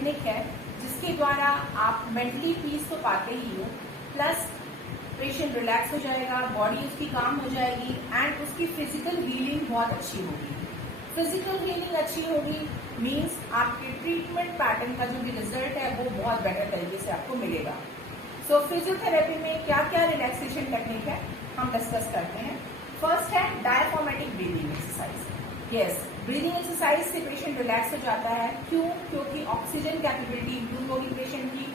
Technique है जिसके द्वारा आप मेंटली पीस तो पाते ही हो, प्लस पेशेंट रिलैक्स हो जाएगा, बॉडी उसकी काम हो जाएगी एंड उसकी फिजिकल हीलिंग बहुत अच्छी होगी। फिजिकल हीलिंग अच्छी होगी मीन्स आपके ट्रीटमेंट पैटर्न का जो भी रिजल्ट है वो बहुत बेटर तरीके से आपको मिलेगा। सो फिजियोथेरेपी में क्या क्या रिलैक्सेशन टेक्निक है हम डिस्कस करते हैं। फर्स्ट है diaphragmatic breathing exercise. Yes, breathing exercise से पेशेंट रिलैक्स हो जाता है। क्यों? क्योंकि ऑक्सीजन कैपेबिलिटी इंप्रूव होगी पेशेंट की,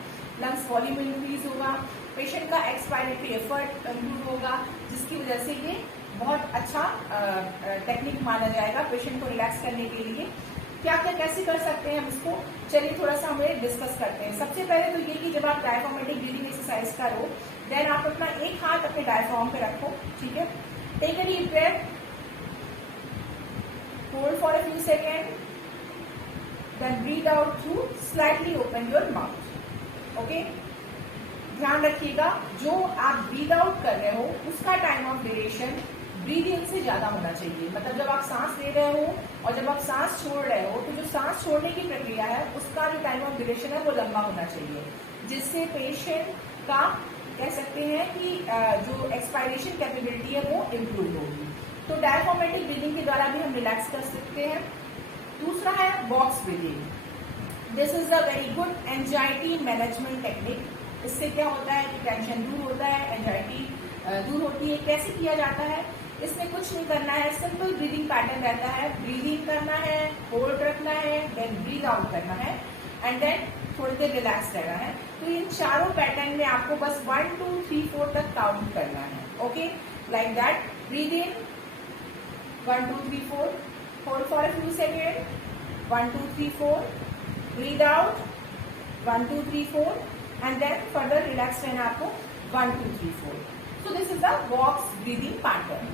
लंग्स वॉल्यूम इंक्रीज होगा, पेशेंट का एक्सपायरेटरी एफर्ट इंप्रूव होगा, जिसकी वजह से ये बहुत अच्छा टेक्निक माना जाएगा पेशेंट को रिलैक्स करने के लिए। क्या क्या कैसे कर सकते हैं हम इसको, चलिए थोड़ा सा हम डिस्कस करते हैं। सबसे पहले तो ये कि जब आप डायफ्रामेटिक ब्रीदिंग एक्सरसाइज करो, देन आप अपना एक हाथ अपने डायफ्राम पे रखो, ठीक है। Take a deep breath, hold for a few second, then breathe out through, slightly open your mouth. Okay, ध्यान रखिएगा जो आप ब्रीथ आउट कर रहे हो उसका टाइम ऑफ ड्यूरेशन ब्रीथ इन से ज्यादा होना चाहिए। मतलब जब आप सांस ले रहे हो और जब आप सांस छोड़ रहे हो तो जो सांस छोड़ने की प्रक्रिया है उसका जो टाइम ऑफ ड्यूरेशन है वो लंबा होना चाहिए, जिससे पेशेंट का कह सकते हैं कि जो एक्सपायरेशन कैपेबिलिटी है वो इम्प्रूव होगी। तो डायफ्रामेटिक ब्रीदिंग के द्वारा भी हम रिलैक्स कर सकते हैं। दूसरा है box breathing. This is a very good anxiety management technique. इससे क्या होता है कि टेंशन दूर होता है, एंजाइटी दूर होती है। कैसे किया जाता है? इसमें कुछ नहीं करना है, सिंपल ब्रीदिंग पैटर्न रहता है। ब्रीद इन करना है, होल्ड रखना है, देन ब्रीद आउट करना है एंड देन थोड़ी देर रिलैक्स रहना है। तो इन चारों पैटर्न में आपको बस 1 2 3 4 तक काउंट करना है। Okay, like that. Breathe in 1 2 3 4, hold for a few second, 1 2 3 4, breathe out 1 2 3 4 and then further relax रहना आपको 1 2 3 4। So this is the box breathing pattern.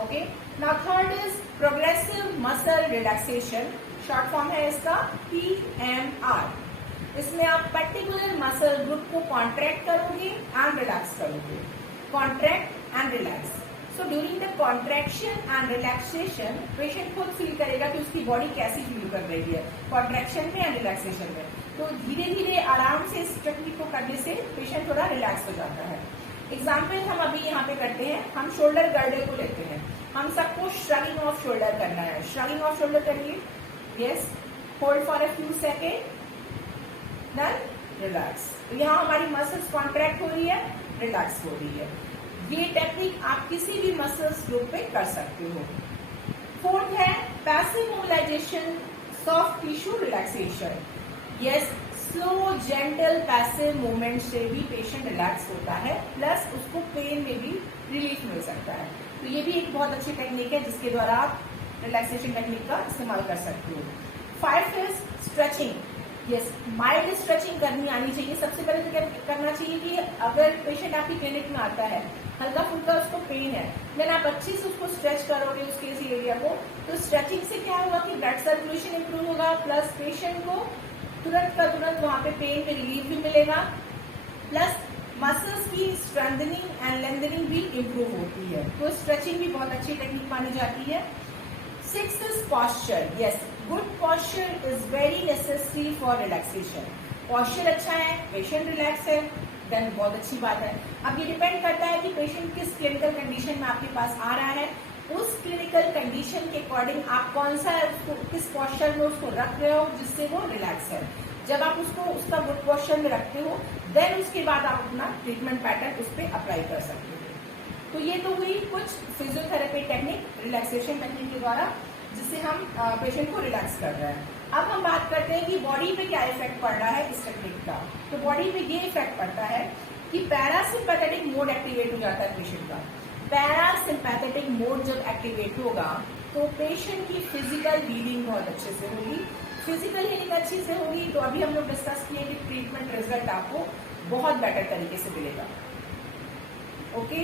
Okay. Now third is progressive muscle relaxation. Short form है इसका PMR. इसमें आप particular muscle group को contract करोगे and relax करोगे। Contract and relax. So during the contraction and relaxation patient खुद feel करेगा कि उसकी बॉडी कैसी फील कर रही है कॉन्ट्रैक्शन में एंड रिलैक्सेशन में। तो धीरे धीरे आराम से इस टेक्निक को करने से पेशेंट थोड़ा रिलैक्स हो जाता है। एग्जाम्पल हम अभी यहाँ पे करते हैं। हम शोल्डर गर्डर को लेते हैं। हम सबको श्रगिंग ऑफ शोल्डर करना है। श्रगिंग ऑफ शोल्डर करिए। Yes, hold for a few second, then relax. यहाँ हमारी मसल्स कॉन्ट्रैक्ट हो रही है, रिलैक्स हो रही है। ये टेक्निक आप किसी भी मसल्स ग्रुप पे कर सकते हो। फोर्थ है passive mobilisation, soft tissue relaxation. Yes, slow gentle passive movement से भी पेशेंट रिलैक्स होता है, प्लस उसको पेन में भी रिलीफ मिल सकता है। तो ये भी एक बहुत अच्छी टेक्निक है जिसके द्वारा आप रिलैक्सेशन टेक्निक का इस्तेमाल कर सकते हो। 5 is stretching. Yes, mild stretching करनी आनी चाहिए। सबसे पहले तो क्या करना चाहिए कि अगर पेशेंट आपकी क्लिनिक में आता है, हल्का फुल्का उसको पेन है, देन आप अच्छे से उसको स्ट्रेच करोगे उसके इस एरिया को, तो स्ट्रेचिंग से क्या होगा कि ब्लड सर्कुलेशन इंप्रूव होगा, प्लस पेशेंट को तुरंत का तुरंत वहां पे पेन में रिलीफ भी मिलेगा, प्लस मसल्स की स्ट्रेंथनिंग एंड लेंथनिंग भी इंप्रूव होती है। तो स्ट्रेचिंग भी बहुत अच्छी टेक्निक मानी जाती है। 6 is posture. Yes, good posture is very necessary for relaxation. Posture अच्छा है, पेशेंट रिलैक्स है, देन बहुत अच्छी बात है। अब ये डिपेंड करता है कि पेशेंट किस क्लिनिकल कंडीशन में आपके पास आ रहा है, उस क्लिनिकल कंडीशन के अकॉर्डिंग आप कौन सा किस पोस्चर में उसको रख रहे हो जिससे वो रिलैक्स है। जब आप उसको उसका गुड पोस्चर में रखते हो, देन उसके बाद आप अपना ट्रीटमेंट पैटर्न उस पर अप्लाई कर सकते हो। तो ये तो हुई कुछ फिजियोथेरेपी टेक्निक, रिलैक्सेशन टेक्निक के द्वारा जिससे हम पेशेंट को रिलैक्स कर रहे हैं। अब हम बात करते हैं कि बॉडी पे क्या इफेक्ट पड़ रहा है इस टेक्निक का। तो बॉडी पे ये इफेक्ट पड़ता है कि पैरासिम्पैथेटिक मोड एक्टिवेट हो जाता है पेशेंट का। पैरासिम्पैथेटिक मोड जब एक्टिवेट होगा तो पेशेंट की फिजिकल हीलिंग बहुत अच्छे से होगी। फिजिकल हीलिंग अच्छी से होगी तो अभी हम लोग डिस्कस किए कि ट्रीटमेंट रिजल्ट आपको बहुत बेटर तरीके से मिलेगा। ओके।